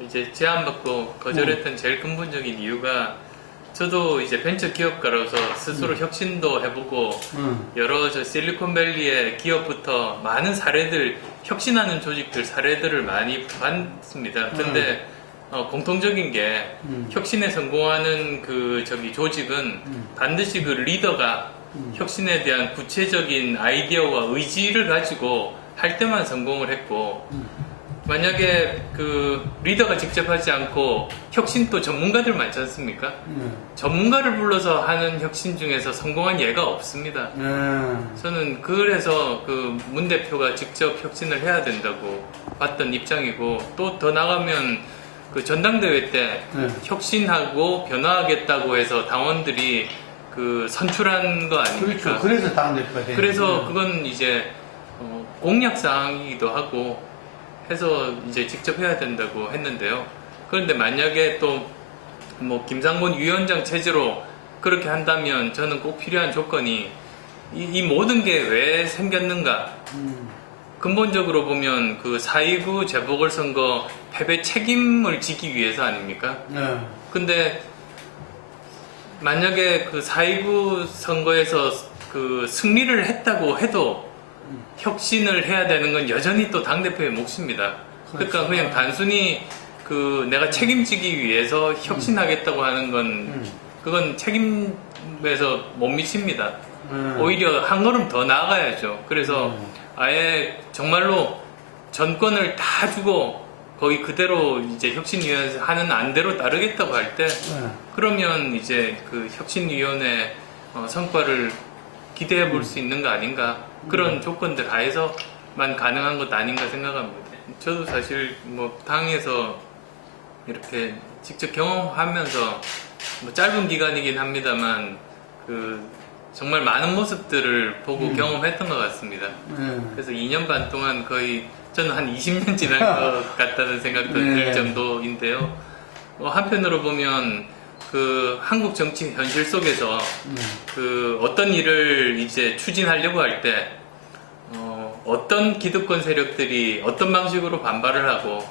이제 제안받고 거절했던 제일 근본적인 이유가 저도 이제 벤처 기업가로서 스스로 혁신도 해보고 여러 저 실리콘밸리의 기업부터 많은 사례들, 혁신하는 조직들 사례들을 많이 봤습니다. 근데 공통적인 게 혁신에 성공하는 그 저기 조직은 반드시 그 리더가 혁신에 대한 구체적인 아이디어와 의지를 가지고 할 때만 성공을 했고, 만약에 그 리더가 직접 하지 않고 혁신 또 전문가들 많지 않습니까? 전문가를 불러서 하는 혁신 중에서 성공한 예가 없습니다. 저는 그래서 그 문 대표가 직접 혁신을 해야 된다고 봤던 입장이고, 또 더 나가면 그 전당대회 때 혁신하고 변화하겠다고 해서 당원들이 그 선출한 거 아닙니까? 그렇죠. 그래서 당대표가 되는 그래서 그건 이제 공약 사항이기도 하고 해서 이제 직접 해야 된다고 했는데요. 그런데 만약에 또 뭐 김상곤 위원장 체제로 그렇게 한다면 저는 꼭 필요한 조건이 이 모든 게 왜 생겼는가? 근본적으로 보면 그 4.29 재보궐선거 패배 책임을 지기 위해서 아닙니까? 근데 만약에 그 4.29 선거에서 그 승리를 했다고 해도 혁신을 해야 되는 건 여전히 또 당대표의 몫입니다. 그러니까 그냥 단순히 그 내가 책임지기 위해서 혁신하겠다고 하는 건 그건 책임에서 못 미칩니다. 오히려 한 걸음 더 나아가야죠. 그래서 아예 정말로 전권을 다 주고 거의 그대로 이제 혁신위원회에서 하는 안대로 따르겠다고 할 때 그러면 이제 그 혁신위원회 성과를 기대해 볼 수 있는 거 아닌가, 그런 조건들 하에서만 가능한 것 아닌가 생각합니다. 저도 사실 뭐 당에서 이렇게 직접 경험하면서 뭐 짧은 기간이긴 합니다만 그 정말 많은 모습들을 보고 경험했던 것 같습니다. 그래서 2년 반 동안 거의 저는 한 20년 지난 것 같다는 생각도 들 정도인데요. 한편으로 보면 그 한국 정치 현실 속에서 그 어떤 일을 이제 추진하려고 할 때 어떤 기득권 세력들이 어떤 방식으로 반발을 하고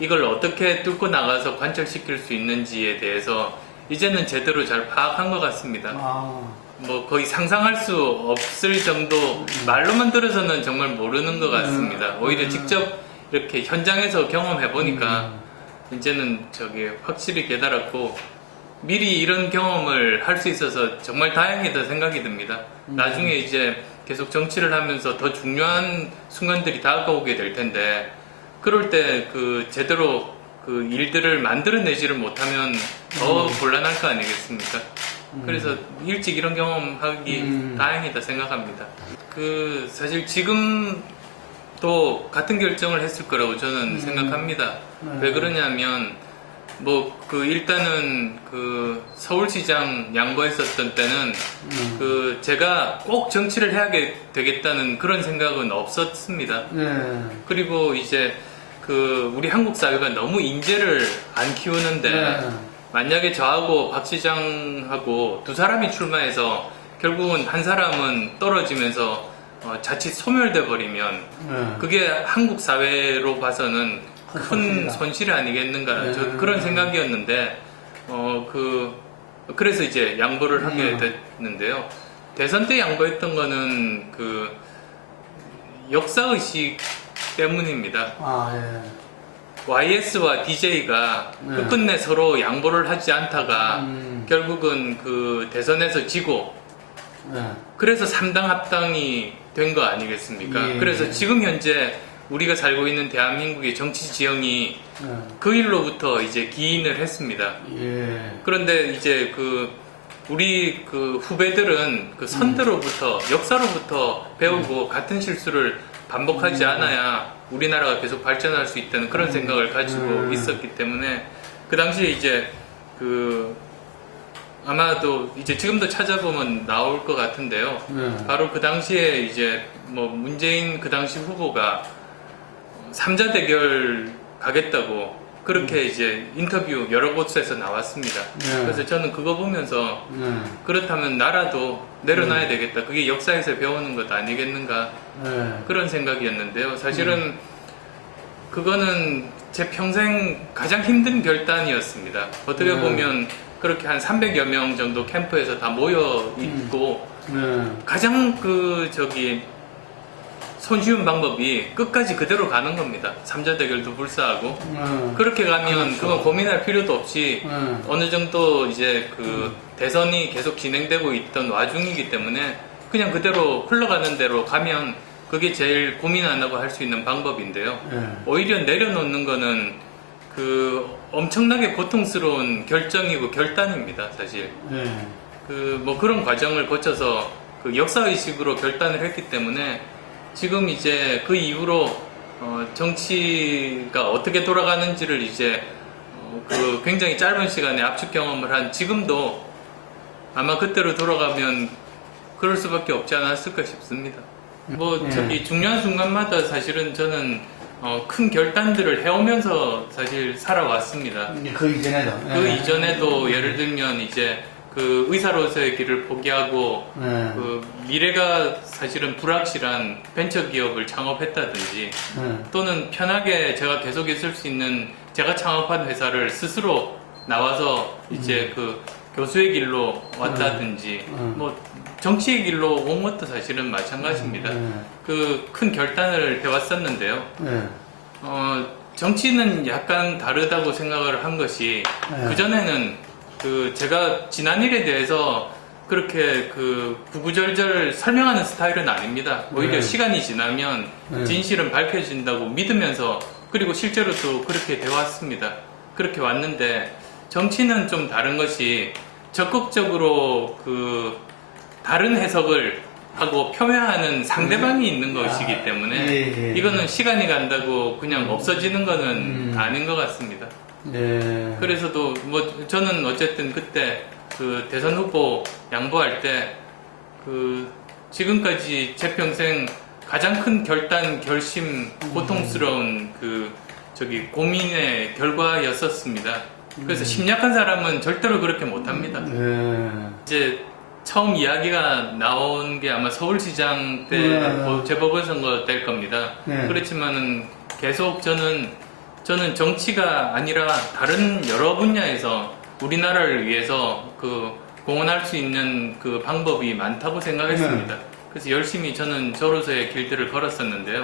이걸 어떻게 뚫고 나가서 관철시킬 수 있는지에 대해서 이제는 제대로 잘 파악한 것 같습니다. 뭐 거의 상상할 수 없을 정도, 말로만 들어서는 정말 모르는 것 같습니다. 오히려 직접 이렇게 현장에서 경험해 보니까 이제는 저기 확실히 깨달았고, 미리 이런 경험을 할 수 있어서 정말 다행이다 생각이 듭니다. 나중에 이제 계속 정치를 하면서 더 중요한 순간들이 다가오게 될 텐데, 그럴 때 그 제대로 그 일들을 만들어내지를 못하면 더 곤란할 거 아니겠습니까? 그래서 일찍 이런 경험하기 다행이다 생각합니다. 그 사실 지금도 같은 결정을 했을 거라고 저는 생각합니다. 왜 그러냐면 뭐 그 일단은 그 서울시장 양보했었던 때는 그 제가 꼭 정치를 해야 되겠다는 그런 생각은 없었습니다. 그리고 이제 그 우리 한국 사회가 너무 인재를 안 키우는데 만약에 저하고 박 시장하고 두 사람이 출마해서 결국은 한 사람은 떨어지면서 자칫 소멸돼 버리면 그게 한국 사회로 봐서는 큰 손실이 아니겠는가, 저 그런 생각이었는데 그래서 이제 양보를 하게 됐는데요. 대선 때 양보했던 거는 그 역사의식 때문입니다. YS와 DJ가 끝끝내 서로 양보를 하지 않다가 결국은 그 대선에서 지고 그래서 3당 합당이 된 거 아니겠습니까? 그래서 지금 현재 우리가 살고 있는 대한민국의 정치 지형이 그 일로부터 이제 기인을 했습니다. 그런데 이제 그 우리 그 후배들은 그 선대로부터 역사로부터 배우고 같은 실수를 반복하지 않아야 우리나라가 계속 발전할 수 있다는 그런 생각을 가지고 있었기 때문에 그 당시에 이제 그 아마도 이제 지금도 찾아보면 나올 것 같은데요. 바로 그 당시에 이제 뭐 문재인 그 당시 후보가 3자 대결 가겠다고 그렇게 이제 인터뷰 여러 곳에서 나왔습니다. 그래서 저는 그거 보면서 그렇다면 나라도 내려놔야 되겠다. 그게 역사에서 배우는 것 아니겠는가, 그런 생각이었는데요. 사실은 그거는 제 평생 가장 힘든 결단이었습니다. 어떻게 보면 그렇게 한 300여 명 정도 캠프에서 다 모여 있고 가장 손쉬운 방법이 끝까지 그대로 가는 겁니다. 삼자 대결도 불사하고 그렇게 가면 그렇죠. 그건 고민할 필요도 없이 어느 정도 이제 대선이 계속 진행되고 있던 와중이기 때문에 그냥 그대로 흘러가는 대로 가면 그게 제일 고민 안 하고 할 수 있는 방법인데요. 오히려 내려놓는 거는 엄청나게 고통스러운 결정이고 결단입니다, 사실. 그런 과정을 거쳐서 역사의식으로 결단을 했기 때문에 지금 이제 그 이후로 정치가 어떻게 돌아가는지를 이제 굉장히 짧은 시간에 압축 경험을 한 지금도 아마 그때로 돌아가면 그럴 수밖에 없지 않았을까 싶습니다. 중요한 순간마다 사실은 저는 큰 결단들을 해오면서 사실 살아왔습니다. 그 이전에도. 그 이전에도 예를 들면 이제 의사로서의 길을 포기하고 미래가 사실은 불확실한 벤처기업을 창업했다든지 또는 편하게 제가 계속 있을 수 있는 제가 창업한 회사를 스스로 나와서 이제 교수의 길로 왔다든지 정치의 길로 온 것도 사실은 마찬가지입니다. 큰 결단을 해왔었는데요. 정치는 약간 다르다고 생각을 한 것이 그전에는 제가 지난 일에 대해서 그렇게 구구절절 설명하는 스타일은 아닙니다. 오히려 시간이 지나면 진실은 밝혀진다고 믿으면서 그리고 실제로 또 그렇게 되어왔습니다. 그렇게 왔는데 정치는 좀 다른 것이 적극적으로 다른 해석을 하고 표명하는 상대방이 있는 것이기 때문에 이거는 시간이 간다고 그냥 없어지는 거는 아닌 것 같습니다. 그래서도 저는 어쨌든 그때 대선 후보 양보할 때 지금까지 제 평생 가장 큰 결단, 결심, 고통스러운 고민의 결과였었습니다. 그래서 심약한 사람은 절대로 그렇게 못합니다. 이제 처음 이야기가 나온 게 아마 서울시장 때 재보궐선거 때일 겁니다. 그렇지만은 계속 저는 정치가 아니라 다른 여러 분야에서 우리나라를 위해서 공헌할 수 있는 방법이 많다고 생각했습니다. 그래서 열심히 저는 저로서의 길들을 걸었었는데요.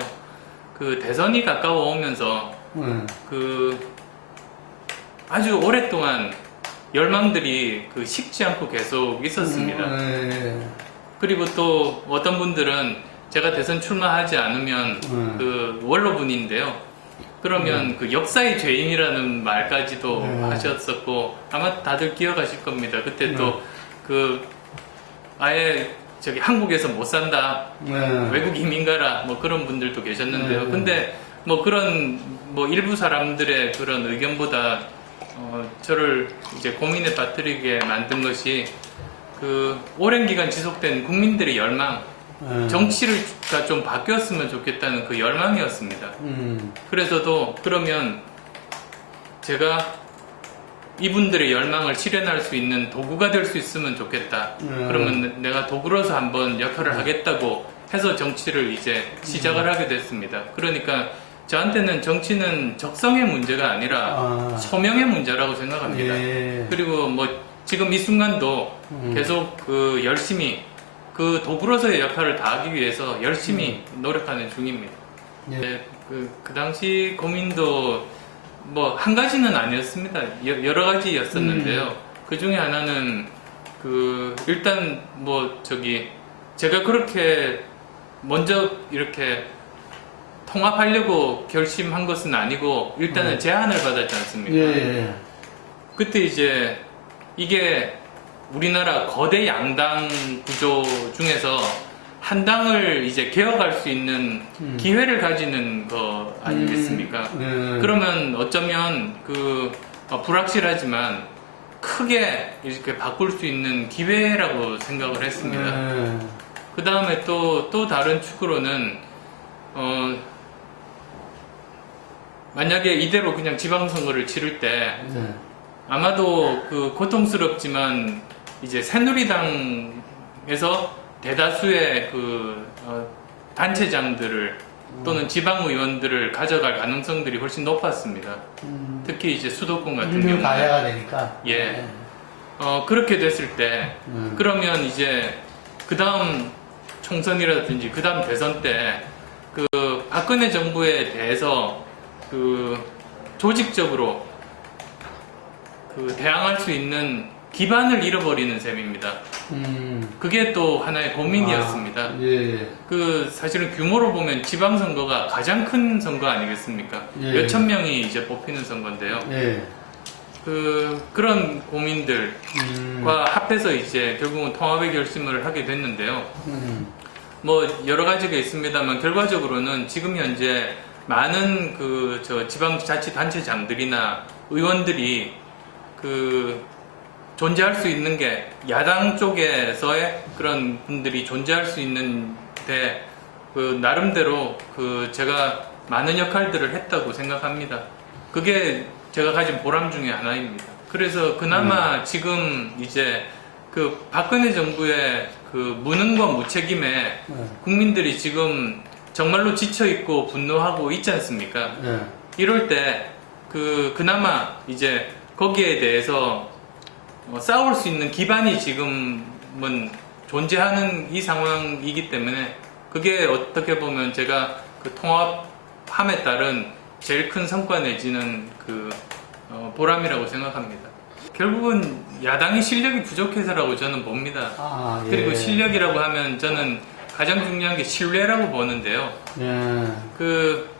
대선이 가까워 오면서 아주 오랫동안 열망들이 식지 않고 계속 있었습니다. 그리고 또 어떤 분들은 제가 대선 출마하지 않으면 원로분인데요. 그러면 역사의 죄인이라는 말까지도 하셨었고 아마 다들 기억하실 겁니다. 그때 또 아예 한국에서 못 산다, 외국 이민 가라, 그런 분들도 계셨는데요. 근데 그런 일부 사람들의 그런 의견보다 저를 이제 고민에 빠뜨리게 만든 것이 오랜 기간 지속된 국민들의 열망, 정치가 좀 바뀌었으면 좋겠다는 열망이었습니다. 그래서도 그러면 제가 이분들의 열망을 실현할 수 있는 도구가 될 수 있으면 좋겠다. 그러면 내가 도구로서 한번 역할을 하겠다고 해서 정치를 이제 시작을 하게 됐습니다. 그러니까 저한테는 정치는 적성의 문제가 아니라 소명의 문제라고 생각합니다. 그리고 지금 이 순간도 계속 열심히 도구로서의 역할을 다하기 위해서 열심히 노력하는 중입니다. 그 당시 고민도 한 가지는 아니었습니다. 여러 가지였었는데요. 그 중에 하나는 일단 제가 그렇게 먼저 이렇게 통합하려고 결심한 것은 아니고 일단은 제안을 받았지 않습니까? 그때 이제 이게 우리나라 거대 양당 구조 중에서 한 당을 이제 개혁할 수 있는 기회를 가지는 거 아니겠습니까? 그러면 어쩌면 불확실하지만 크게 이렇게 바꿀 수 있는 기회라고 생각을 했습니다. 그 다음에 또 다른 축으로는 만약에 이대로 그냥 지방선거를 치를 때 아마도 고통스럽지만 이제 새누리당에서 대다수의 단체장들을 또는 지방 의원들을 가져갈 가능성들이 훨씬 높았습니다. 특히 이제 수도권 같은 일류 경우는 가야가 되니까. 예. 그렇게 됐을 때 그러면 이제 그 다음 총선이라든지 그 다음 대선 때 그 박근혜 정부에 대해서 그 조직적으로 그 대항할 수 있는 기반을 잃어버리는 셈입니다. 그게 또 하나의 고민이었습니다. 아, 예. 그 사실은 규모로 보면 지방선거가 가장 큰 선거 아니겠습니까? 예. 몇천 명이 이제 뽑히는 선거인데요. 예. 그런 고민들과 합해서 이제 결국은 통합의 결심을 하게 됐는데요. 뭐 여러 가지가 있습니다만 결과적으로는 지금 현재 많은 그 저 지방자치단체장들이나 의원들이 그 존재할 수 있는 게 야당 쪽에서의 그런 분들이 존재할 수 있는데 그 나름대로 그 제가 많은 역할들을 했다고 생각합니다. 그게 제가 가진 보람 중에 하나입니다. 그래서 그나마 지금 이제 그 박근혜 정부의 그 무능과 무책임에 국민들이 지금 정말로 지쳐있고 분노하고 있지 않습니까? 이럴 때 그나마 이제 거기에 대해서 싸울 수 있는 기반이 지금은 존재하는 이 상황이기 때문에 그게 어떻게 보면 제가 그 통합함에 따른 제일 큰 성과 내지는 그 보람이라고 생각합니다. 결국은 야당이 실력이 부족해서라고 저는 봅니다. 아, 예. 그리고 실력이라고 하면 저는 가장 중요한 게 신뢰라고 보는데요. 예. 그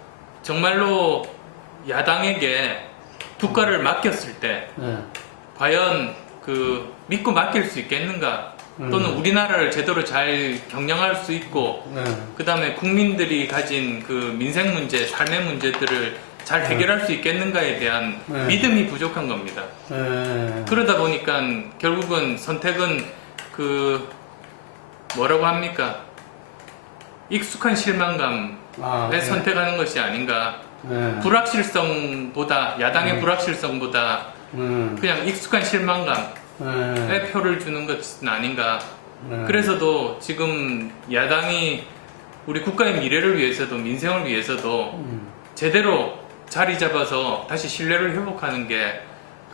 정말로 야당에게 국가를 맡겼을 때 예. 과연 그 믿고 맡길 수 있겠는가? 또는 우리나라를 제대로 잘 경영할 수 있고 그 다음에 국민들이 가진 그 민생 문제, 삶의 문제들을 잘 해결할 수 있겠는가에 대한 믿음이 부족한 겁니다. 그러다 보니까 결국은 선택은 그 뭐라고 합니까? 익숙한 실망감에 선택하는 것이 아닌가. 불확실성보다 야당의 불확실성보다 그냥 익숙한 실망감에 표를 주는 것은 아닌가. 그래서도 지금 야당이 우리 국가의 미래를 위해서도 민생을 위해서도 제대로 자리 잡아서 다시 신뢰를 회복하는 게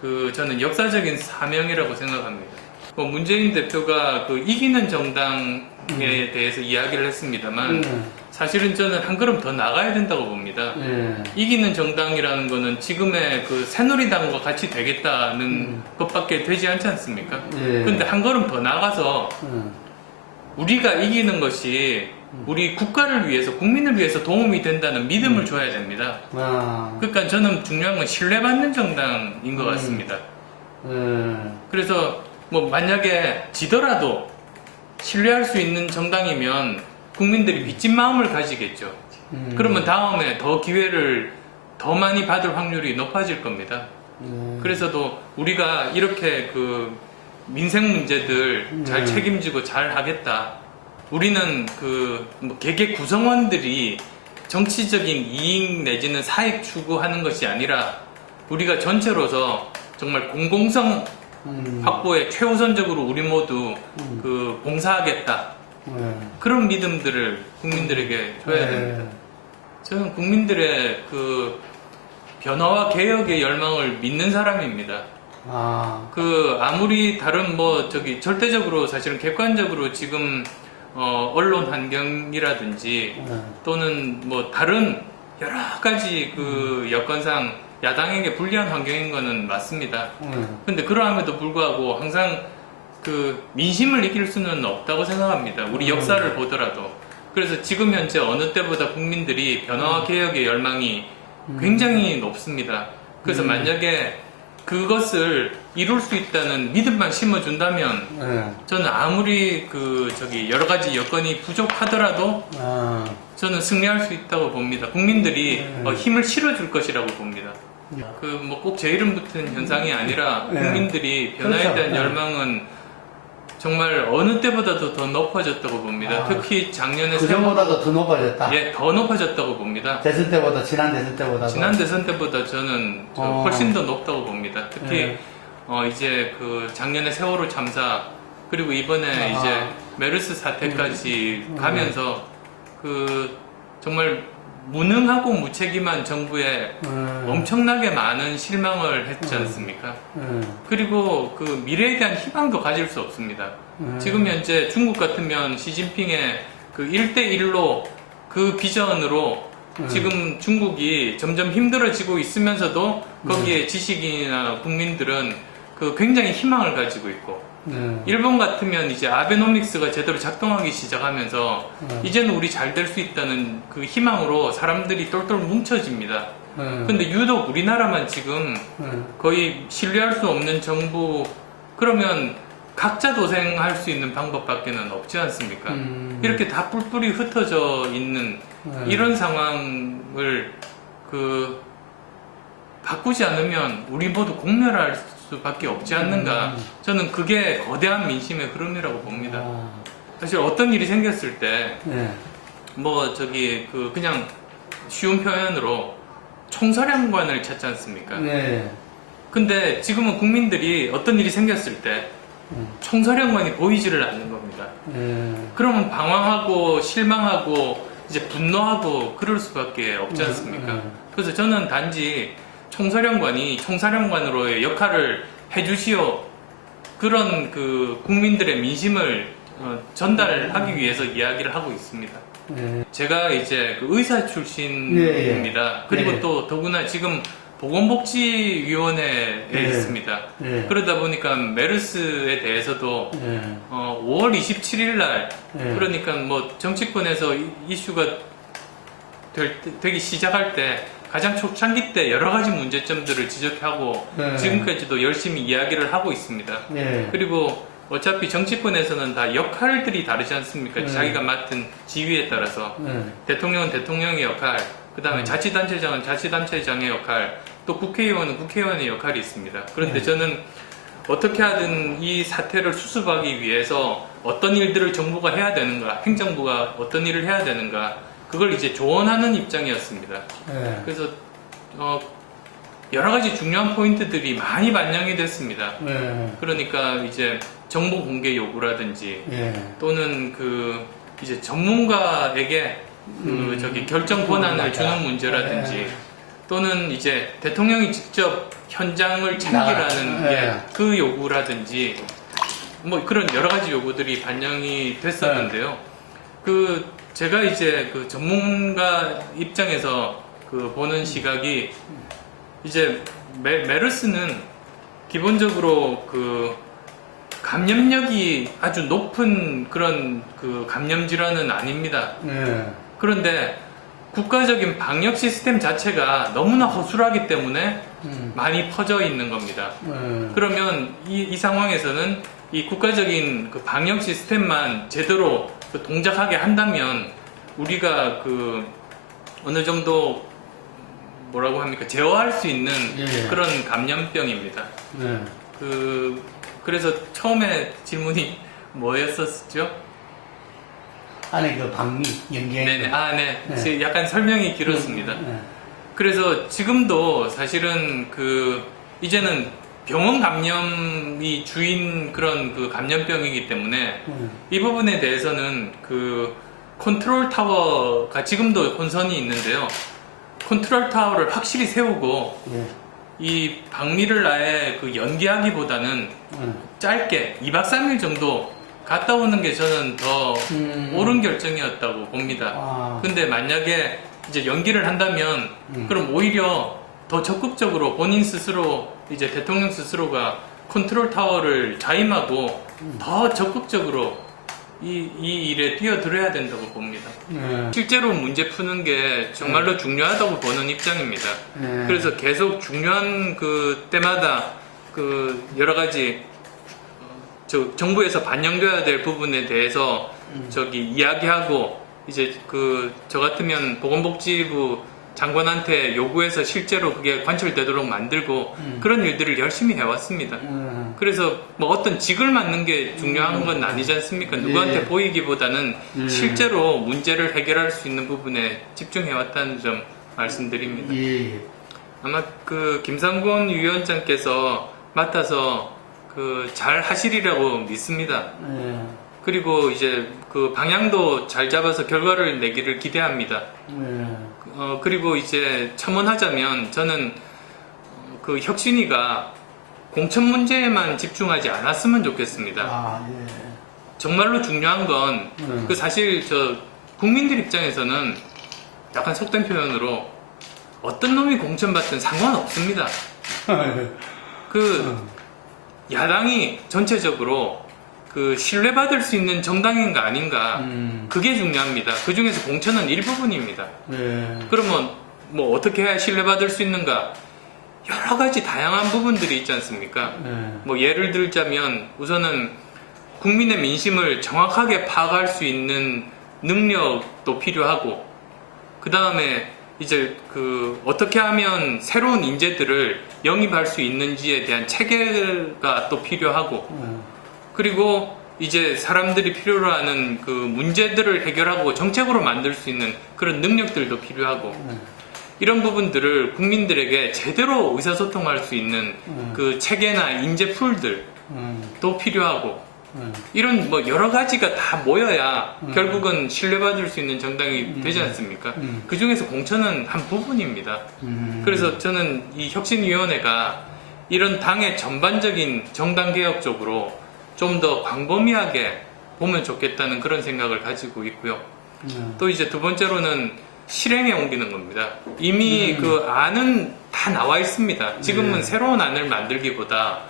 그 저는 역사적인 사명이라고 생각합니다. 뭐 문재인 대표가 그 이기는 정당에 대해서 이야기를 했습니다만 사실은 저는 한 걸음 더 나가야 된다고 봅니다. 이기는 정당이라는 거는 지금의 그 새누리당과 같이 되겠다는 것밖에 되지 않지 않습니까? 근데 한 걸음 더 나가서 우리가 이기는 것이 우리 국가를 위해서, 국민을 위해서 도움이 된다는 믿음을 줘야 됩니다. 그러니까 저는 중요한 건 신뢰받는 정당인 것 같습니다. 그래서 뭐 만약에 지더라도 신뢰할 수 있는 정당이면 국민들이 빚진 마음을 가지겠죠. 그러면 다음에 더 기회를 더 많이 받을 확률이 높아질 겁니다. 그래서도 우리가 이렇게 그 민생 문제들 잘 책임지고 잘 하겠다. 우리는 그뭐 개개 구성원들이 정치적인 이익 내지는 사익 추구하는 것이 아니라 우리가 전체로서 정말 공공성 확보에 최우선적으로 우리 모두 그 봉사하겠다. 그런 믿음들을 국민들에게 줘야 됩니다. 저는 국민들의 그 변화와 개혁의 열망을 믿는 사람입니다. 그 아무리 다른 뭐 저기 절대적으로 사실은 객관적으로 지금 언론 환경이라든지 또는 뭐 다른 여러 가지 그 여건상 야당에게 불리한 환경인 거는 맞습니다. 근데 그러함에도 불구하고 항상 그 민심을 이길 수는 없다고 생각합니다. 우리 역사를 보더라도. 그래서 지금 현재 어느 때보다 국민들이 변화와 개혁의 열망이 굉장히 높습니다. 그래서 만약에 그것을 이룰 수 있다는 믿음만 심어준다면 저는 아무리 그 저기 여러 가지 여건이 부족하더라도 저는 승리할 수 있다고 봅니다. 국민들이 힘을 실어줄 것이라고 봅니다. 그 뭐 꼭 제 이름 붙은 현상이 아니라 국민들이 변화에 그렇죠. 대한 열망은 정말 어느 때보다도 더 높아졌다고 봅니다. 특히 작년에 그전보다도 더 높아졌다. 예, 더 높아졌다고 봅니다. 대선 때보다, 지난 대선 때보다. 지난 대선 때보다 저는 훨씬 더 높다고 봅니다. 특히 이제 그 작년에 세월호 참사 그리고 이번에 이제 메르스 사태까지 가면서 그 정말 무능하고 무책임한 정부에 엄청나게 많은 실망을 했지 않습니까? 그리고 그 미래에 대한 희망도 가질 수 없습니다. 지금 현재 중국 같으면 시진핑의 그 1대1로 그 비전으로 지금 중국이 점점 힘들어지고 있으면서도 거기에 지식인이나 국민들은 그 굉장히 희망을 가지고 있고 일본 같으면 이제 아베노믹스가 제대로 작동하기 시작하면서 이제는 우리 잘 될 수 있다는 그 희망으로 사람들이 똘똘 뭉쳐집니다. 근데 유독 우리나라만 지금 거의 신뢰할 수 없는 정부, 그러면 각자 도생할 수 있는 방법밖에는 없지 않습니까? 이렇게 다 뿔뿔이 흩어져 있는 이런 상황을 그 바꾸지 않으면 우리 모두 공멸할 수밖에 없지 않는가. 저는 그게 거대한 민심의 흐름이라고 봅니다. 사실 어떤 일이 생겼을 때 뭐 저기 그 그냥 쉬운 표현으로 총사령관을 찾지 않습니까? 근데 지금은 국민들이 어떤 일이 생겼을 때 총사령관이 보이지를 않는 겁니다. 그러면 방황하고 실망하고 이제 분노하고 그럴 수밖에 없지 않습니까? 그래서 저는 단지 총사령관이 총사령관으로의 역할을 해주시오, 그런 그 국민들의 민심을 전달하기 위해서 이야기를 하고 있습니다. 제가 이제 그 의사 출신입니다. 그리고 또 더구나 지금 보건복지위원회에 있습니다. 그러다 보니까 메르스에 대해서도 5월 27일 날 그러니까 뭐 정치권에서 이슈가 되기 시작할 때 가장 초창기 때 여러 가지 문제점들을 지적하고 지금까지도 열심히 이야기를 하고 있습니다. 그리고 어차피 정치권에서는 다 역할들이 다르지 않습니까? 자기가 맡은 지위에 따라서 대통령은 대통령의 역할, 그 다음에 자치단체장은 자치단체장의 역할, 또 국회의원은 국회의원의 역할이 있습니다. 그런데 저는 어떻게 하든 이 사태를 수습하기 위해서 어떤 일들을 정부가 해야 되는가, 행정부가 어떤 일을 해야 되는가, 그걸 이제 조언하는 입장이었습니다. 그래서 여러 가지 중요한 포인트들이 많이 반영이 됐습니다. 그러니까 이제 정보 공개 요구라든지 또는 그 이제 전문가에게 그 저기 결정 권한을 주는 문제라든지 또는 이제 대통령이 직접 현장을 챙기라는 그 요구라든지 뭐 그런 여러 가지 요구들이 반영이 됐었는데요. 그 제가 이제 그 전문가 입장에서 그 보는 시각이 이제 메르스는 기본적으로 그 감염력이 아주 높은 그런 그 감염 질환은 아닙니다. 그런데 국가적인 방역 시스템 자체가 너무나 허술하기 때문에 많이 퍼져 있는 겁니다. 그러면 이 상황에서는 이 국가적인 그 방역 시스템만 제대로 그 동작하게 한다면 우리가 그 어느 정도 뭐라고 합니까? 제어할 수 있는 그런 감염병입니다. 그래서 처음에 질문이 뭐였었죠? 안에 그 방미 연계. 네. 약간 설명이 길었습니다. 그래서 지금도 사실은 그 이제는 병원 감염이 주인 그런 그 감염병이기 때문에 이 부분에 대해서는 그 컨트롤 타워가 지금도 혼선이 있는데요. 컨트롤 타워를 확실히 세우고 이 방미를 아예 그 연기하기보다는 짧게 2박 3일 정도 갔다 오는 게 저는 더 옳은 결정이었다고 봅니다. 근데 만약에 이제 연기를 한다면 그럼 오히려 더 적극적으로 본인 스스로 이제 대통령 스스로가 컨트롤 타워를 자임하고 더 적극적으로 이 일에 뛰어들어야 된다고 봅니다. 실제로 문제 푸는 게 정말로 중요하다고 보는 입장입니다. 그래서 계속 중요한 그 때마다 그 여러 가지 정부에서 반영돼야 될 부분에 대해서 저기 이야기하고 이제 그 저 같으면 보건복지부 장관한테 요구해서 실제로 그게 관철되도록 만들고 그런 일들을 열심히 해왔습니다. 그래서 뭐 어떤 직을 맡는 게 중요한 건 아니지 않습니까? 누구한테 보이기보다는 실제로 문제를 해결할 수 있는 부분에 집중해왔다는 점 말씀드립니다. 아마 그 김상곤 위원장께서 맡아서 그 잘 하시리라고 믿습니다. 그리고 이제 그 방향도 잘 잡아서 결과를 내기를 기대합니다. 그리고 이제 첨언하자면 저는 그 혁신위가 공천 문제에만 집중하지 않았으면 좋겠습니다. 아, 예. 정말로 중요한 건 그 사실 저 국민들 입장에서는 약간 속된 표현으로 어떤 놈이 공천받든 상관없습니다. 그 야당이 전체적으로 그 신뢰받을 수 있는 정당인가 아닌가 그게 중요합니다. 그 중에서 공천은 일부분입니다. 예. 그러면 뭐 어떻게 해야 신뢰받을 수 있는가? 여러 가지 다양한 부분들이 있지 않습니까? 예. 뭐 예를 들자면 우선은 국민의 민심을 정확하게 파악할 수 있는 능력도 필요하고, 그 다음에 이제 그 어떻게 하면 새로운 인재들을 영입할 수 있는지에 대한 체계가 또 필요하고, 그리고 이제 사람들이 필요로 하는 그 문제들을 해결하고 정책으로 만들 수 있는 그런 능력들도 필요하고, 이런 부분들을 국민들에게 제대로 의사소통할 수 있는 그 체계나 인재 풀들도 필요하고, 이런 뭐 여러 가지가 다 모여야 결국은 신뢰받을 수 있는 정당이 되지 않습니까? 그 중에서 공천은 한 부분입니다. 그래서 저는 이 혁신위원회가 이런 당의 전반적인 정당 개혁 쪽으로 좀 더 광범위하게 보면 좋겠다는 그런 생각을 가지고 있고요. 또 이제 두 번째로는 실행에 옮기는 겁니다. 이미 그 안은 다 나와 있습니다. 지금은 새로운 안을 만들기보다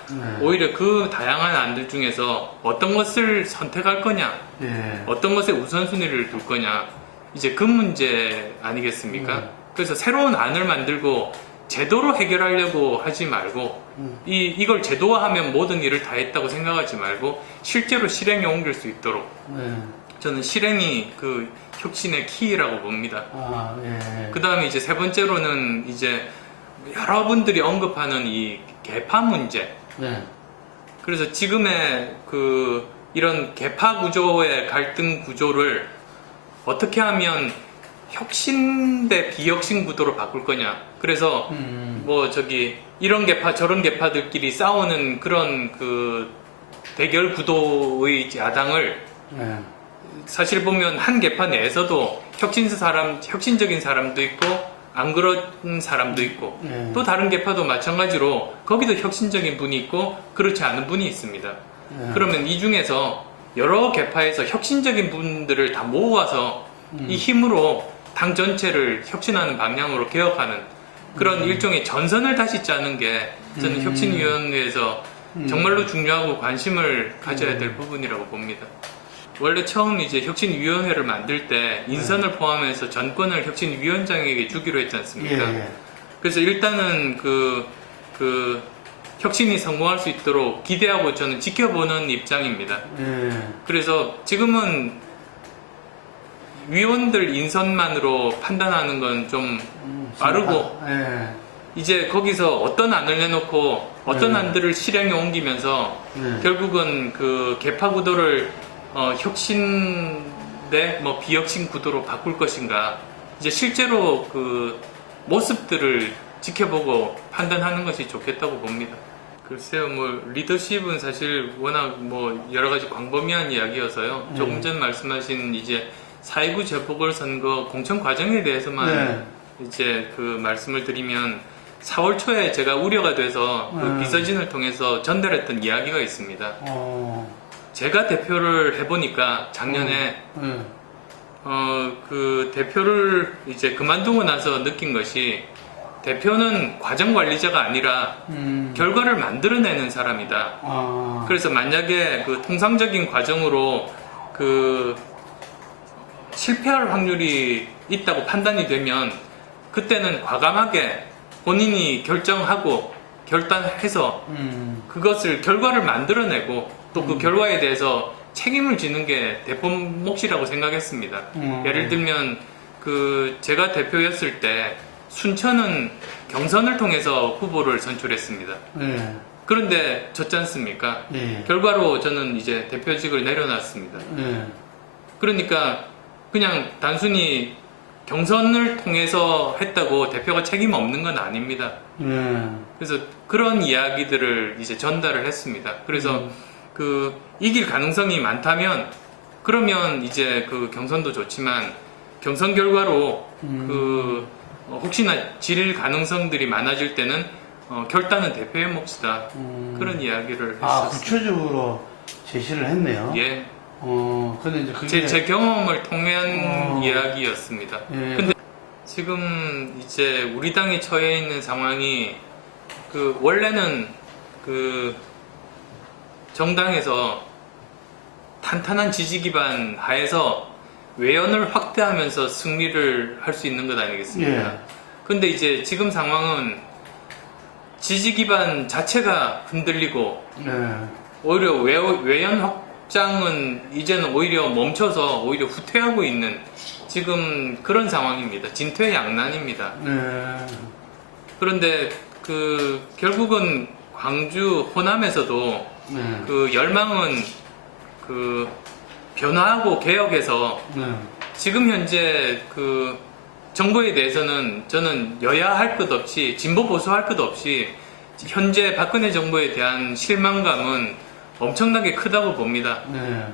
오히려 그 다양한 안들 중에서 어떤 것을 선택할 거냐, 어떤 것에 우선순위를 둘 거냐, 이제 그 문제 아니겠습니까? 그래서 새로운 안을 만들고 제도로 해결하려고 하지 말고, 이걸 제도화하면 모든 일을 다 했다고 생각하지 말고 실제로 실행에 옮길 수 있도록 저는 실행이 그 혁신의 키라고 봅니다. 아, 예. 그 다음에 이제 세 번째로는 이제 여러분들이 언급하는 이 계파 문제. 네. 그래서 지금의 그 이런 계파 구조의 갈등 구조를 어떻게 하면 혁신 대 비혁신 구도로 바꿀 거냐. 그래서 뭐 저기 이런 계파 저런 계파들끼리 싸우는 그런 그 대결 구도의 야당을 네. 사실 보면 한 계파 내에서도 혁신적인 사람도 있고 안 그런 사람도 있고 또 다른 계파도 마찬가지로 거기도 혁신적인 분이 있고 그렇지 않은 분이 있습니다. 그러면 이 중에서 여러 계파에서 혁신적인 분들을 다 모아서 이 힘으로 당 전체를 혁신하는 방향으로 개혁하는 그런 일종의 전선을 다시 짜는 게 저는 혁신위원회에서 정말로 중요하고 관심을 가져야 될 부분이라고 봅니다. 원래 처음 이제 혁신위원회를 만들 때 인선을 포함해서 전권을 혁신위원장에게 주기로 했지 않습니까? 예. 그래서 일단은 그 혁신이 성공할 수 있도록 기대하고 저는 지켜보는 입장입니다. 예. 그래서 지금은 위원들 인선만으로 판단하는 건 좀 빠르고, 예. 이제 거기서 어떤 안을 내놓고 어떤 안들을 실행에 옮기면서 결국은 그 계파 구도를 혁신 대 뭐 비혁신 구도로 바꿀 것인가, 이제 실제로 그 모습들을 지켜보고 판단하는 것이 좋겠다고 봅니다. 글쎄요, 뭐 리더십은 사실 워낙 뭐 여러 가지 광범위한 이야기여서요. 조금 전 말씀하신 이제 4.29 재보궐선거 공천 과정에 대해서만 이제 그 말씀을 드리면 4월 초에 제가 우려가 돼서 그 비서진을 통해서 전달했던 이야기가 있습니다. 제가 대표를 해보니까 작년에 그 대표를 이제 그만두고 나서 느낀 것이, 대표는 과정 관리자가 아니라 결과를 만들어내는 사람이다. 그래서 만약에 그 통상적인 과정으로 그 실패할 확률이 있다고 판단이 되면 그때는 과감하게 본인이 결정하고 결단해서 그것을 결과를 만들어내고 또 그 결과에 대해서 책임을 지는 게 대표 몫이라고 생각했습니다. 예를 들면 그 제가 대표였을 때 순천은 경선을 통해서 후보를 선출했습니다. 그런데 졌지 않습니까? 결과로 저는 이제 대표직을 내려놨습니다. 그러니까 그냥 단순히 경선을 통해서 했다고 대표가 책임 없는 건 아닙니다. 그래서 그런 이야기들을 이제 전달을 했습니다. 그래서 그 이길 가능성이 많다면 그러면 이제 그 경선도 좋지만 경선 결과로 혹시나 질 가능성들이 많아질 때는 결단은 대표의 몫이다. 그런 이야기를 아, 했었어요. 구체적으로 제시를 했네요. 예. 근데 이제 그게 제 경험을 통한 이야기였습니다. 예. 근데 지금 이제 우리 당이 처해 있는 상황이 원래는 정당에서 탄탄한 지지 기반 하에서 외연을 확대하면서 승리를 할 수 있는 것 아니겠습니까? 예. 근데 이제 지금 상황은 지지 기반 자체가 흔들리고 네. 오히려 외연 확장은 이제는 오히려 멈춰서 오히려 후퇴하고 있는 지금 그런 상황입니다. 진퇴양난입니다. 네. 그런데 결국은 광주 호남에서도 네. 열망은 변화하고 개혁해서 네. 지금 현재 정부에 대해서는 저는 여야 할 것 없이 진보 보수 할 것 없이 현재 박근혜 정부에 대한 실망감은 엄청나게 크다고 봅니다. 네.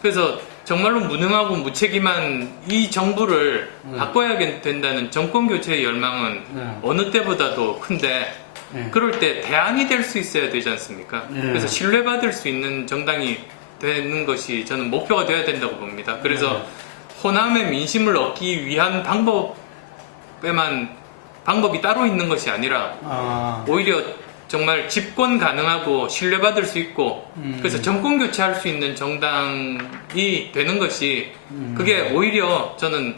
그래서 정말로 무능하고 무책임한 이 정부를 바꿔야 된다는 정권 교체의 열망은 네. 어느 때보다도 큰데 네. 그럴 때 대안이 될 수 있어야 되지 않습니까? 네. 그래서 신뢰받을 수 있는 정당이 되는 것이 저는 목표가 되어야 된다고 봅니다. 그래서 네. 호남의 민심을 얻기 위한 방법이 따로 있는 것이 아니라 아, 오히려 정말 집권 가능하고 신뢰받을 수 있고 그래서 정권 교체할 수 있는 정당이 되는 것이 그게 오히려 저는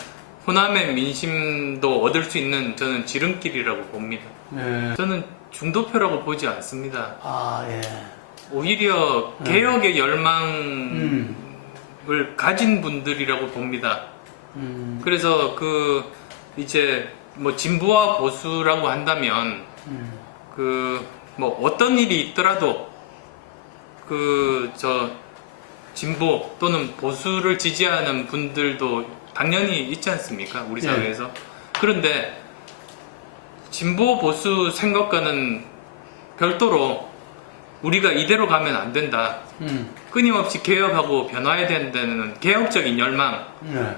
호남의 민심도 얻을 수 있는 저는 지름길이라고 봅니다. 네. 저는 중도표라고 보지 않습니다. 아, 예. 오히려 개혁의 열망을 음. 가진 분들이라고 봅니다. 그래서 이제 뭐 진보와 보수라고 한다면 뭐 어떤 일이 있더라도 진보 또는 보수를 지지하는 분들도 당연히 있지 않습니까? 우리 예. 사회에서. 그런데 진보 보수 생각과는 별도로 우리가 이대로 가면 안 된다. 끊임없이 개혁하고 변화해야 된다는 개혁적인 열망. 네.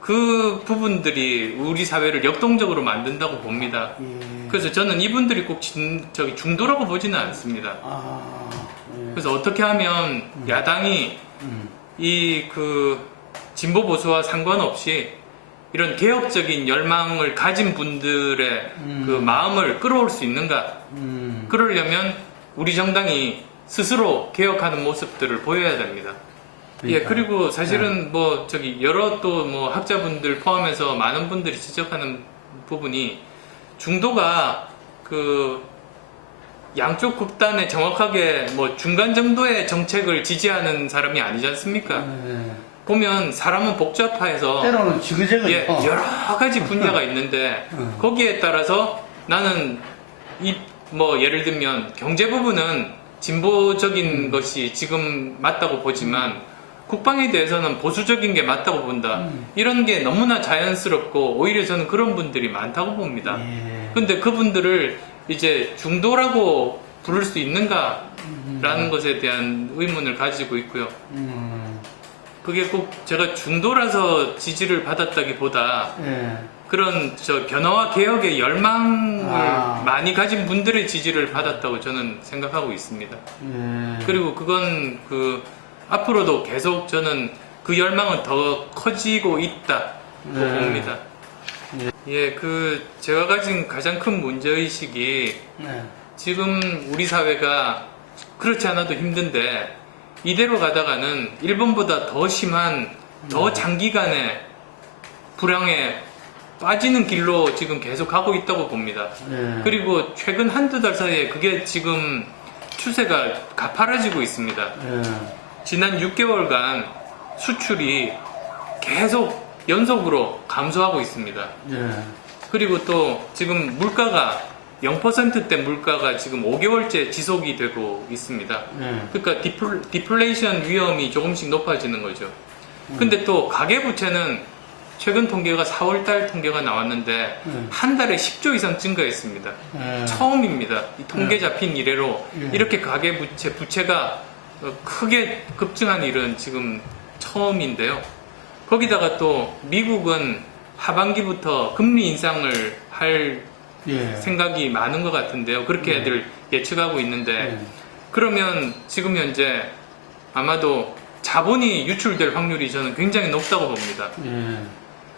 그 부분들이 우리 사회를 역동적으로 만든다고 봅니다. 예. 그래서 저는 이분들이 꼭 중도라고 보지는 않습니다. 아, 예. 그래서 어떻게 하면 야당이 이 진보 보수와 상관없이 이런 개혁적인 열망을 가진 분들의 마음을 끌어올 수 있는가? 그러려면 우리 정당이 스스로 개혁하는 모습들을 보여야 됩니다. 예, 그리고 사실은 여러 또 학자분들 포함해서 많은 분들이 지적하는 부분이 중도가 양쪽 극단에 정확하게 중간 정도의 정책을 지지하는 사람이 아니지 않습니까? 보면 사람은 복잡해서 때로는 지그재그 예, 여러 가지 분야가 있는데 거기에 따라서 나는 예를 들면 경제 부분은 진보적인 것이 지금 맞다고 보지만 국방에 대해서는 보수적인 게 맞다고 본다. 이런 게 너무나 자연스럽고 오히려 저는 그런 분들이 많다고 봅니다. 근데 그분들을 이제 중도라고 부를 수 있는가라는 것에 대한 의문을 가지고 있고요. 그게 꼭 제가 중도라서 지지를 받았다기보다 그런 변화와 개혁의 열망을 많이 가진 분들의 지지를 받았다고 저는 생각하고 있습니다. 그리고 그건 앞으로도 계속 저는 그 열망은 더 커지고 있다고 봅니다. 예, 제가 가진 가장 큰 문제의식이 지금 우리 사회가 그렇지 않아도 힘든데 이대로 가다가는 일본보다 더 심한 더 장기간의 불황에 빠지는 길로 지금 계속 가고 있다고 봅니다. 그리고 최근 한두 달 사이에 그게 지금 추세가 가파라지고 있습니다. 지난 6개월간 수출이 계속 연속으로 감소하고 있습니다. 그리고 또 지금 물가가 0%대 물가가 지금 5개월째 지속이 되고 있습니다. 그러니까 디플레이션 위험이 조금씩 높아지는 거죠. 근데 또 가계부채는 최근 통계가 4월달 통계가 나왔는데 한 달에 10조 이상 증가했습니다. 처음입니다. 이 통계 잡힌 이래로 이렇게 부채가 크게 급증한 일은 지금 처음인데요. 거기다가 또 미국은 하반기부터 금리 인상을 할 예. 생각이 많은 것 같은데요. 그렇게 애들 예측하고 있는데 예. 그러면 지금 현재 아마도 자본이 유출될 확률이 저는 굉장히 높다고 봅니다. 예.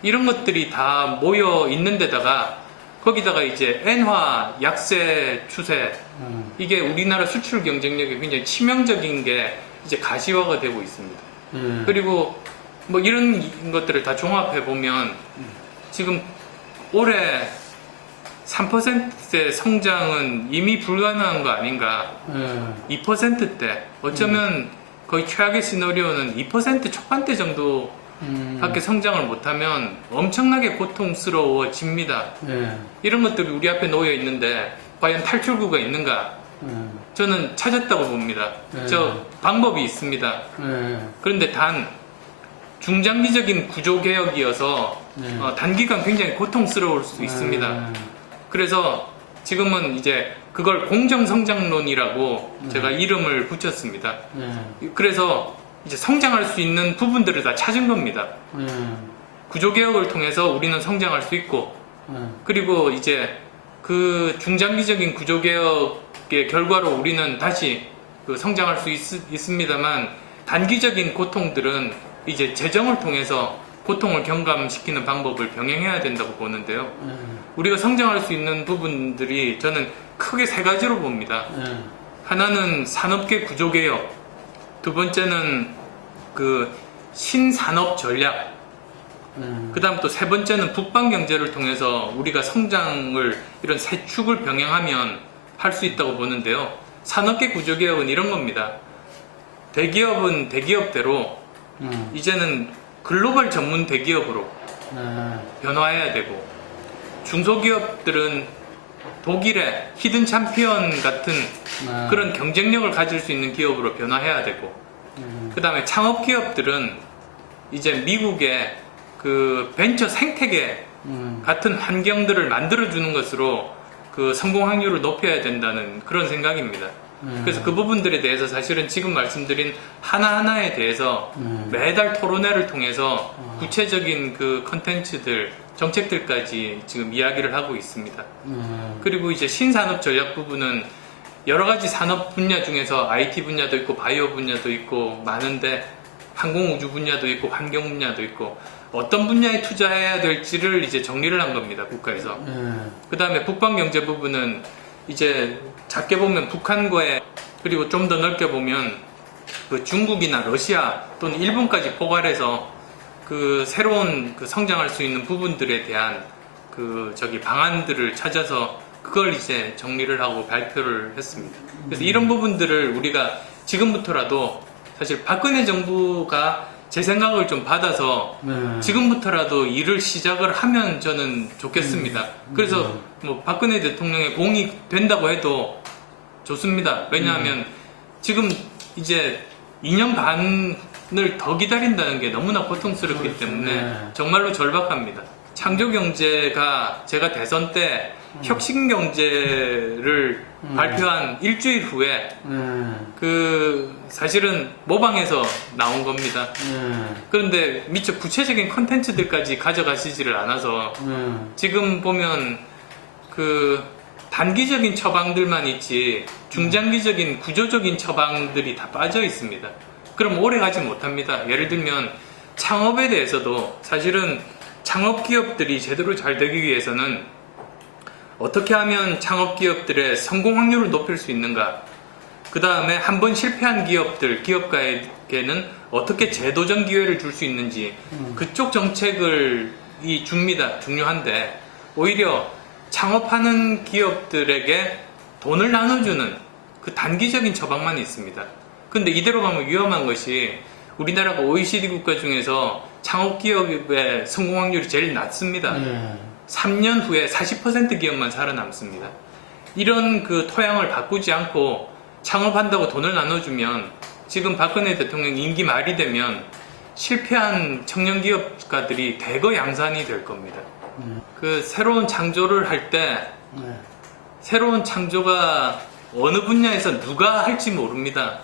이런 것들이 다 모여 있는 데다가 거기다가 이제 엔화 약세 추세 이게 우리나라 수출 경쟁력에 굉장히 치명적인 게 이제 가시화가 되고 있습니다. 예. 그리고 뭐 이런 것들을 다 종합해 보면 지금 올해 3%대 성장은 이미 불가능한 거 아닌가. 예. 2%대 어쩌면 거의 최악의 시나리오는 2% 초반대 정도 밖에 성장을 못하면 엄청나게 고통스러워집니다. 예. 이런 것들이 우리 앞에 놓여 있는데 과연 탈출구가 있는가? 저는 찾았다고 봅니다. 네. 저 방법이 있습니다. 예. 그런데 단 중장기적인 구조 개혁이어서 네. 단기간 굉장히 고통스러울 수 있습니다. 그래서 지금은 이제 그걸 공정성장론이라고 제가 이름을 붙였습니다. 예. 그래서 이제 성장할 수 있는 부분들을 다 찾은 겁니다. 예. 구조개혁을 통해서 우리는 성장할 수 있고, 예. 그리고 이제 그 중장기적인 구조개혁의 결과로 우리는 다시 그 성장할 수 있습니다만, 단기적인 고통들은 이제 재정을 통해서 고통을 경감시키는 방법을 병행해야 된다고 보는데요. 우리가 성장할 수 있는 부분들이 저는 크게 세 가지로 봅니다. 예. 하나는 산업계 구조개혁, 두 번째는 그 신산업 전략, 그 다음 또 세 번째는 북방 경제를 통해서 우리가 성장을 이런 세 축을 병행하면 할 수 있다고 보는데요. 산업계 구조개혁은 이런 겁니다. 대기업은 대기업대로 이제는 글로벌 전문 대기업으로 변화해야 되고, 중소기업들은 독일의 히든 챔피언 같은 그런 경쟁력을 가질 수 있는 기업으로 변화해야 되고, 그 다음에 창업 기업들은 이제 미국의 그 벤처 생태계 같은 환경들을 만들어주는 것으로 그 성공 확률을 높여야 된다는 그런 생각입니다. 그래서 그 부분들에 대해서 사실은 지금 말씀드린 하나하나에 대해서 매달 토론회를 통해서 구체적인 그 컨텐츠들, 정책들까지 지금 이야기를 하고 있습니다. 그리고 이제 신산업 전략 부분은 여러 가지 산업 분야 중에서 IT 분야도 있고 바이오 분야도 있고 많은데, 항공우주 분야도 있고 환경 분야도 있고 어떤 분야에 투자해야 될지를 이제 정리를 한 겁니다, 국가에서. 그 다음에 북방 경제 부분은 이제 작게 보면 북한과의, 그리고 좀 더 넓게 보면 그 중국이나 러시아 또는 일본까지 포괄해서 그 새로운 그 성장할 수 있는 부분들에 대한 그 방안들을 찾아서 그걸 이제 정리를 하고 발표를 했습니다. 그래서 이런 부분들을 우리가 지금부터라도, 사실 박근혜 정부가 제 생각을 좀 받아서 지금부터라도 일을 시작을 하면 저는 좋겠습니다. 그래서 뭐 박근혜 대통령의 공이 된다고 해도 좋습니다. 왜냐하면 지금 이제 2년 반을 더 기다린다는 게 너무나 고통스럽기 때문에 정말로 절박합니다. 창조경제가 제가 대선 때 혁신경제를 발표한 일주일 후에 그 사실은 모방해서 나온 겁니다. 그런데 미처 구체적인 컨텐츠들까지 가져가시지를 않아서 지금 보면 그 단기적인 처방들만 있지 중장기적인 구조적인 처방들이 다 빠져 있습니다. 그럼 오래 가지 못합니다. 예를 들면 창업에 대해서도 사실은 창업 기업들이 제대로 잘 되기 위해서는 어떻게 하면 창업 기업들의 성공 확률을 높일 수 있는가, 그 다음에 한번 실패한 기업가에게는 어떻게 재도전 기회를 줄 수 있는지 그쪽 정책을 줍니다. 중요한데 오히려 창업하는 기업들에게 돈을 나눠주는 그 단기적인 처방만 있습니다. 근데 이대로 가면 위험한 것이 우리나라가 OECD 국가 중에서 창업 기업의 성공 확률이 제일 낮습니다. 3년 후에 40% 기업만 살아남습니다. 이런 그 토양을 바꾸지 않고 창업한다고 돈을 나눠주면 지금 박근혜 대통령 임기 말이 되면 실패한 청년 기업가들이 대거 양산이 될 겁니다. 그 새로운 창조를 할 때 새로운 창조가 어느 분야에서 누가 할지 모릅니다.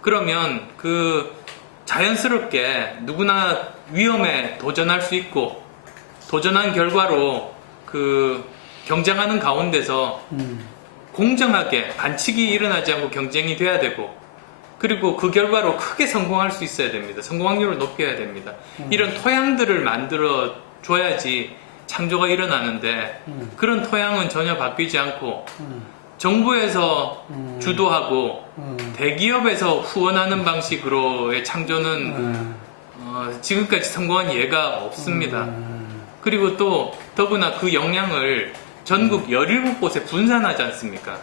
그러면 그 자연스럽게 누구나 위험에 도전할 수 있고 도전한 결과로 그 경쟁하는 가운데서 공정하게 반칙이 일어나지 않고 경쟁이 돼야 되고, 그리고 그 결과로 크게 성공할 수 있어야 됩니다. 성공 확률을 높여야 됩니다. 이런 토양들을 만들어 줘야지 창조가 일어나는데, 그런 토양은 전혀 바뀌지 않고 정부에서 주도하고 대기업에서 후원하는 방식으로의 창조는 지금까지 성공한 예가 없습니다. 그리고 또 더구나 그 역량을 전국 17곳에 분산하지 않습니까?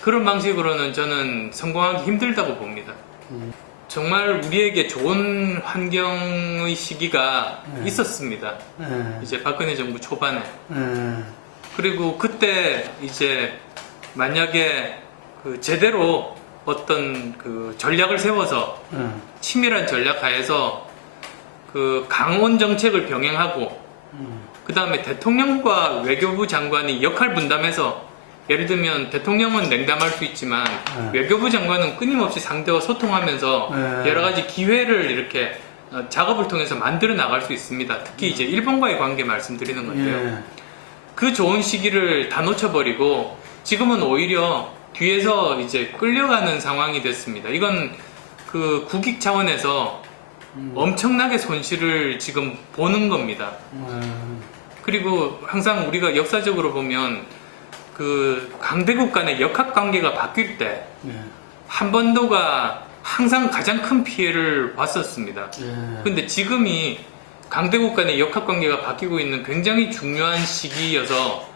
그런 방식으로는 저는 성공하기 힘들다고 봅니다. 정말 우리에게 좋은 환경의 시기가 있었습니다. 이제 박근혜 정부 초반에. 그리고 그때 이제 만약에 그 제대로 어떤 그 전략을 세워서 치밀한 전략 하에서 그 강원 정책을 병행하고, 그 다음에 대통령과 외교부 장관이 역할 분담해서, 예를 들면 대통령은 냉담할 수 있지만 외교부 장관은 끊임없이 상대와 소통하면서 여러 가지 기회를 이렇게 작업을 통해서 만들어 나갈 수 있습니다. 특히 이제 일본과의 관계 말씀드리는 건데요. 그 좋은 시기를 다 놓쳐버리고 지금은 오히려 뒤에서 이제 끌려가는 상황이 됐습니다. 이건 그 국익 차원에서 엄청나게 손실을 지금 보는 겁니다. 그리고 항상 우리가 역사적으로 보면 그 강대국 간의 역학관계가 바뀔 때 한반도가 항상 가장 큰 피해를 봤었습니다. 근데 지금이 강대국 간의 역학관계가 바뀌고 있는 굉장히 중요한 시기여서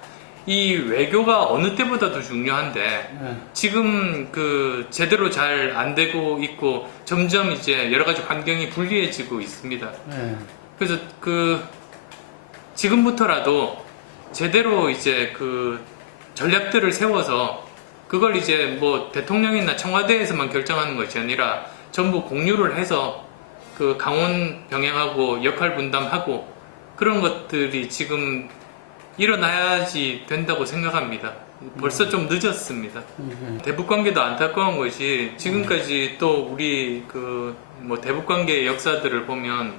이 외교가 어느 때보다도 중요한데 지금 그 제대로 잘 안 되고 있고 점점 이제 여러 가지 환경이 불리해지고 있습니다. 그래서 그 지금부터라도 제대로 이제 그 전략들을 세워서 그걸 이제 뭐 대통령이나 청와대에서만 결정하는 것이 아니라 전부 공유를 해서 그 강원 병행하고 역할 분담하고 그런 것들이 지금 일어나야지 된다고 생각합니다. 벌써 좀 늦었습니다. 대북 관계도 안타까운 것이 지금까지 또 우리 그 뭐 대북 관계의 역사들을 보면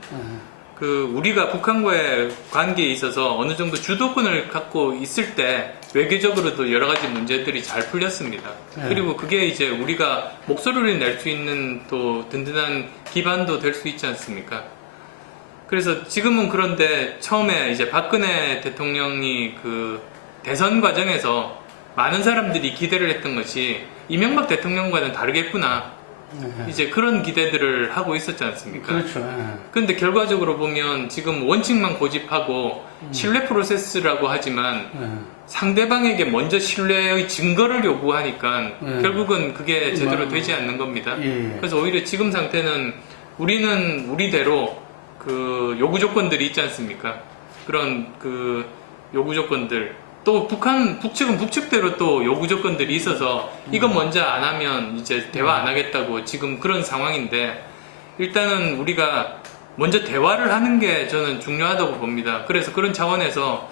그 우리가 북한과의 관계에 있어서 어느 정도 주도권을 갖고 있을 때 외교적으로도 여러 가지 문제들이 잘 풀렸습니다. 그리고 그게 이제 우리가 목소리를 낼 수 있는 또 든든한 기반도 될 수 있지 않습니까? 그래서 지금은 그런데 처음에 이제 박근혜 대통령이 그 대선 과정에서 많은 사람들이 기대를 했던 것이 이명박 대통령과는 다르겠구나. 이제 그런 기대들을 하고 있었지 않습니까? 그렇죠. 근데 결과적으로 보면 지금 원칙만 고집하고 신뢰 프로세스라고 하지만 상대방에게 먼저 신뢰의 증거를 요구하니까 결국은 그게 제대로 되지 않는 겁니다. 그래서 오히려 지금 상태는 우리는 우리대로 그 요구 조건들이 있지 않습니까? 그런 그 요구 조건들, 또 북측은 북측대로 또 요구 조건들이 있어서 이건 먼저 안 하면 이제 대화 안 하겠다고 지금 그런 상황인데, 일단은 우리가 먼저 대화를 하는 게 저는 중요하다고 봅니다. 그래서 그런 차원에서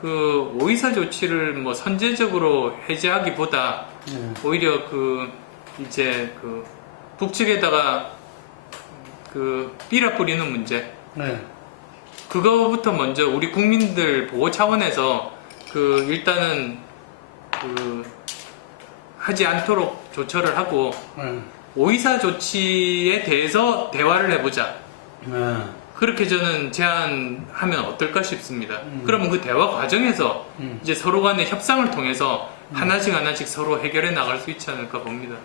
그 오이사 조치를 뭐 선제적으로 해제하기보다 오히려 그 이제 그 북측에다가 그 삐라 뿌리는 문제, 그거부터 먼저 우리 국민들 보호 차원에서 그 일단은 그 하지 않도록 조처를 하고 오이사 조치에 대해서 대화를 해보자. 그렇게 저는 제안하면 어떨까 싶습니다. 그러면 그 대화 과정에서 이제 서로 간의 협상을 통해서 하나씩 서로 해결해 나갈 수 있지 않을까 봅니다.